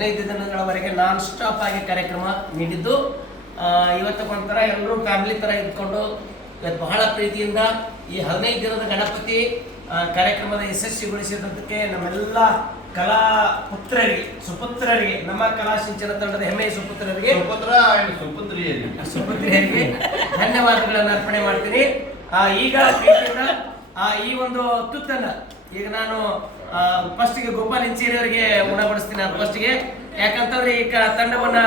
ಹದಿನೈದು ದಿನಗಳವರೆಗೆ non stop ಆಗಿ ಕಾರ್ಯಕ್ರಮ ನೀಡಿದ್ದು. ಇವತ್ತಕ್ಕೊಂಥರ ಎಲ್ಲರೂ ಫ್ಯಾಮಿಲಿ ತರ ಇದ್ಕೊಂಡು ಇವತ್ತು ಬಹಳ ಪ್ರೀತಿಯಿಂದ ಈ ಹದಿನೈದು ದಿನದ ಗಣಪತಿ ಕಾರ್ಯಕ್ರಮದ ಯಶಸ್ವಿಗೊಳಿಸಿದ್ದಕ್ಕೆ ನಮ್ಮೆಲ್ಲ ಕಲಾ ಪುತ್ರರಿಗೆ ಸುಪುತ್ರರಿಗೆ ನಮ್ಮ ಕಲಾ ಸಿಂಚನ ತಂಡದ ಹೆಮ್ಮೆಯ ಸುಪುತ್ರರಿಗೆ ಸುಪುತ್ರಿಯರಿಗೆ. ಧನ್ಯವಾದಗಳನ್ನು ಅರ್ಪಣೆ ಮಾಡ್ತೀನಿ. ಆ, ಈಗ ಈ ಒಂದು ತುತ್ತನ್ನ ಈಗ ನಾನು ಫಸ್ಟಿಗೆ ಗೋಪಾಲ್ ಇಂಚೇರಿ ಅವರಿಗೆ ಫಸ್ಟ್ ಫಸ್ಟಿಗೆ ಯಾಕಂತಂದ್ರೆ ಈ ಕ- ತಂಡವನ್ನ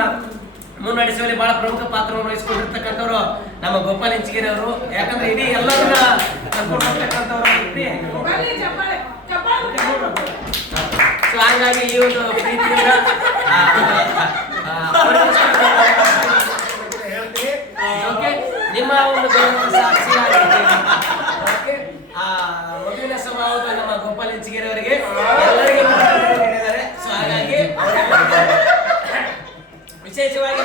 ಮುನ್ನಡೆಸುವಲ್ಲಿ ಬಹಳ ಪ್ರಮುಖ ಪಾತ್ರವನ್ನು ವಹಿಸಿಕೊಂಡಿರ್ತಕ್ಕಂಥವ್ರು ನಮ್ಮ ಗೋಪಾಲ್ ಇಂಚಗಿರಿ ಅವರು ಯಾಕಂದ್ರೆ ಇಡೀ ಎಲ್ಲರನ್ನ ಕರ್ಕೊಂಡು ಹೋಗ್ತಕ್ಕಂಥವ್ರು ಹಾಗಾಗಿ ಈ ಒಂದು ಪ್ರೀತಿಯಿಂದ ನಿಮ್ಮ ಒಂದು ಸಾಕ್ಷಿ ಮಗುವಿನ ಸ್ವಭಾವದ ನಮ್ಮ ಗೋಪಾಲ್ ಇಂಚಿಗೆರೆ ಅವರಿಗೆ ಎಲ್ಲರಿಗೂ ನೀಡಿದ್ದಾರೆ. ಸೊ ಹಾಗಾಗಿ ವಿಶೇಷವಾಗಿ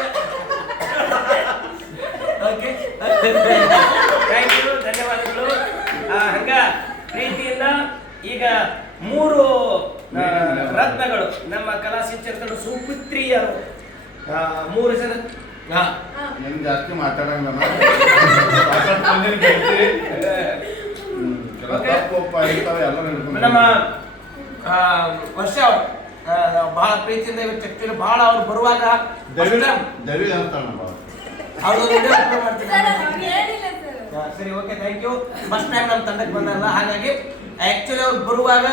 ಓಕೆ ಥ್ಯಾಂಕ್ ಯು ಧನ್ಯವಾದಗಳು. ಹಂಗ ಪ್ರೀತಿಯಿಂದ ಈಗ ಮೂರು ರತ್ನಗಳು. ನಮ್ಮ ಕಲಾ ಸಿಂಚನ ಸುಪುತ್ರಿಯರು. ಮೂರು ಜನ. ಜಾಸ್ತಿ ಮಾತಾಡಂಗಿಲ್ಲ ನಮ್ಮ ಆ, ವರ್ಷ ಬಹಳ ಪ್ರೀತಿಯಿಂದ ಇವತ್ತು actually ಬಹಳ ಅವ್ರು ಬರುವಾಗ ಸರಿ. Okay thank you first time ನಮ್ಮ ತಂಡಕ್ಕೆ ಬಂದಲ್ಲ ಹಾಗಾಗಿ ಆಕ್ಚುಲಿ ಅವ್ರು ಬರುವಾಗ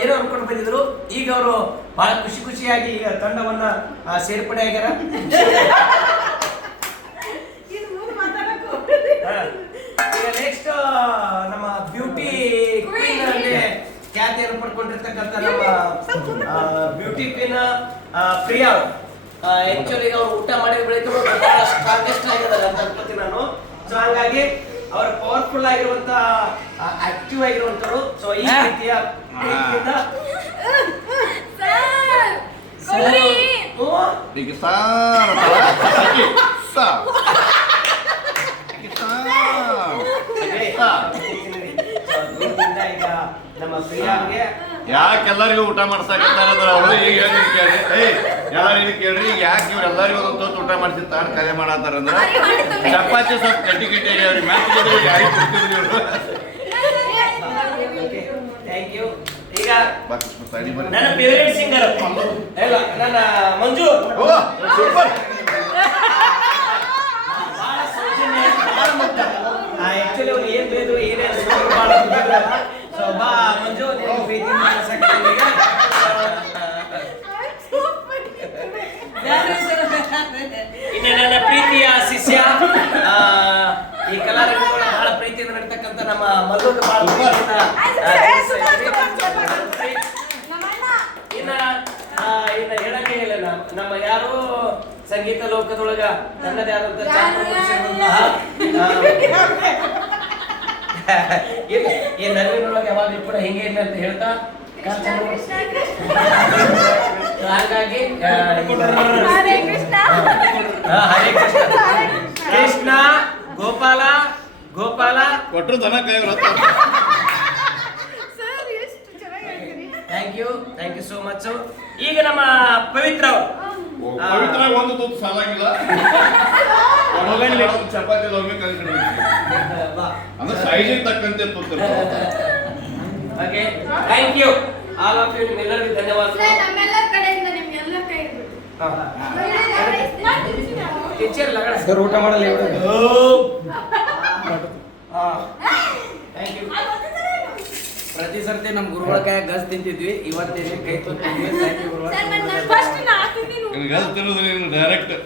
ಏನೋ ಅನ್ಕೊಂಡು ಬಂದಿದ್ರು. ಈಗ ಅವರು ಬಹಳ ಖುಷಿ ಖುಷಿಯಾಗಿ ಈಗ ತಂಡವನ್ನ ಸೇರ್ಪಡೆ ಆಗ್ಯಾರ. ನೆಕ್ಸ್ಟ್ ನಮ್ಮ ಬ್ಯೂಟಿ ಕ್ವೀನ್ ಅಲ್ಲಿ ಖ್ಯಾತಿಯನ್ನು ಪಡ್ಕೊಂಡಿರ್ತಕ್ಕಂಥ ನಮ್ಮ ಬ್ಯೂಟಿ ಕ್ವೀನ್ ಪ್ರಿಯಾ ಆಕ್ಚುಲಿ ಅವ್ರು ಊಟ ಮಾಡಿದ ಬಳಿಕ ಬಹಳ ಸ್ಟ್ರಾಂಗೆಸ್ಟ್ ಆಗಿದ್ದಾರೆ ಅಂತ ಅನ್ಕೋತೀನಿ ನಾನು. ಸೊ ಹಂಗಾಗಿ ಅವರು ಪವರ್ಫುಲ್ ಆಗಿರುವಂತ ಆಕ್ಟಿವ್ ಆಗಿರುವಂತರು ಸೊ ಈ ರೀತಿಯ ಪ್ರೀತಿಯಿಂದ ಸರ್ ಸಾರ್. ಅಕ್ಕಿ ಸಾರ್. ಅಕ್ಕಿ ಸಾರ್. So, ಪ್ರೀತಿಯಿಂದ ಈಗ ನಮ್ಮ ಪ್ರಿಯಾಗೆ ಯಾಕೆ ಎಲ್ಲರಿಗೂ ಊಟ ಮಾಡ್ಸಾಕತ್ತಾರ ಅವರು ಈಗ ಹೇಳಿ ಕೇಳಿ. ಏಯ್ ಇದು ಕೇಳ್ರಿ ಈಗ ಯಾಕೆ ಇವ್ರು ಎಲ್ಲರಿಗೂ ಒಂದೊಂದು ಊಟ ಮಾಡ್ಸಿರ್ತಾರ ಕಲೆ ಮಾಡತ್ತಾರ ಅಂದ್ರೆ ಚಪಾತಿ ಸ್ವಲ್ಪ ಗಟ್ಟಿ ಗಟ್ಟಿ ಆಗ್ಯಾವ್ರಿ ಮ್ಯಾಚ್ ಯಾರಿಗೆ ಕೊಡ್ತಿದ್ರಿ ಇವ್ರು. ಥ್ಯಾಂಕ್ ಯು ಈಗ ಬಸ್ ಸರಿ ನನ್ನ ಫೇವರೇಟ್ ಸಿಂಗರ್ ಇಲ್ಲ ನನ್ನ ಮಂಜು. ಓ ಸೂಪರ್ ಆಕ್ಚುಲಿ ಅವ್ರು ಏನ್ ಬೇಕು ಏನೇ ಅನ್ಸಿದ್ರು ಬಹಳ ಸೊ ಬಾ ಮಂಜು ನಿನಗೆ ಪ್ರೀತಿಯಿಂದ ಕಳ್ಸಕ್ಕೆ ಇನ್ನು ನನ್ನ ಪ್ರೀತಿಯ ಶಿಷ್ಯ ಆ, ಈ ಕಲಾರಂಗಗಳು ಬಹಳ ಪ್ರೀತಿಯಿಂದ ನಡೀತಕ್ಕಂಥ ನಮ್ಮ ಮಲ್ಲುಗೆ ಬಹಳ ಪ್ರೀತಿಯಿಂದ ಆ, ಇನ್ನ ಆ, ಇನ್ನ ಹೇಳಂಗೆ ಇಲ್ಲ ನಾವು. ನಮ್ಮ ಯಾರು ಸಂಗೀತ ಲೋಕದೊಳಗ ತನ್ನದೇ ಆದಂತ ಆ, ಈ ನಡುವಿನೊಳಗೆ ಯಾವಾಗಲೂ ಕೂಡ ಹಿಂಗೆ ಇಲ್ಲ ಅಂತ ಹೇಳ್ತಾ. ಹಾಗಾಗಿ ಹರೇ ಕೃಷ್ಣ. ಕೃಷ್ಣ. ಕೃಷ್ಣ. ಗೋಪಾಲ ಗೋಪಾಲ. ಕೊಟ್ಟರು ದನ ಕೈ ಸರ್ ಎಷ್ಟು ಚೆನ್ನಾಗಿ ಹೇಳ್ತೀರಿ. Thank you thank you so much ಈಗ ನಮ್ಮ ಪವಿತ್ರ ಅವರು. ಪವಿತ್ರ ಒಂದು ತುತ್ತು ಸಾಲಾಗಿಲ್ಲ. ಚಪಾತಿ ಅಂದ್ರೆ ಸೈಜಿಗೆ ತಕ್ಕಂತೆ okay thank you all of you ನಿಮ್ಮೆಲ್ಲರಿಗೂ ಧನ್ಯವಾದ ಸರ್ ನಮ್ಮೆಲ್ಲರ ಕಡೆಯಿಂದ ನಿಮ್ಗೆಲ್ಲ ಕೈ ಹಿಡ್ದು. ಟೀಚರ್ ಲಗಡ. ಸರ್ ಊಟ ಮಾಡಲ್ಲ ಇವ್ರು. ಥ್ಯಾಂಕ್ ಯು ಪ್ರತಿ ಸರ್ತಿ ನಮ್ಮ ಗುರುಗಳ ಕೈ ಗಸ್ ತಿಂತಿದ್ವಿ. ಇವತ್ತೇನು ಕೈ ತೊತ್ತಿದ್ವಿ ಥ್ಯಾಂಕ್ ಯು ಸರ್ ನಾನು ಫಸ್ಟ್ ನಾ ಅದು ತಿನ್ನೋದು ನೀನು ಡೈರೆಕ್ಟ್ ಸರ್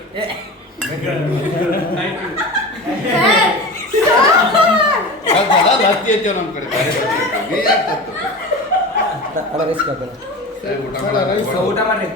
ಅದಲ್ಲ ಜಾಸ್ತಿ ಐತೆ ನಮ್ಮ ಕಡೆ? ಅಲ್ಲ ಊಟ ಮಾಡಿ ಊಟ ಮಾಡ್ರಿ.